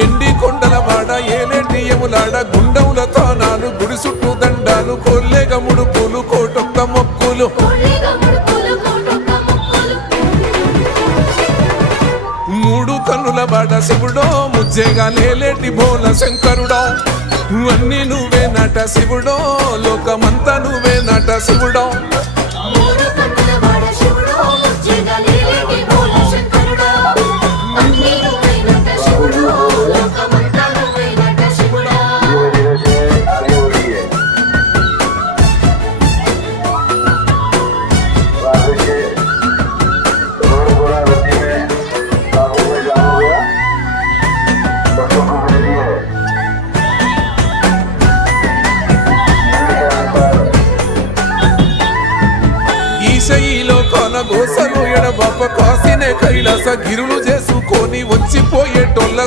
ఎండి కొండల వాడ ఏలేటి యములాడ గుండముల తానాలు గుడి చుట్టూ దండాలు కొల్లేగ ముడుపులు కోటొక్క మొక్కులు మూడు కన్నుల వాడ శివుడో ముజ్జేగా లేలేటి బోల శంకరుడో అన్ని నువ్వే నట శివుడో లోకమంతా నువ్వే నట శివుడో ఈశయిలో కొనగోసలు ఎడబాప కాసినే కైలాస గిరులు చేసుకొని వచ్చిపోయేటోళ్ళ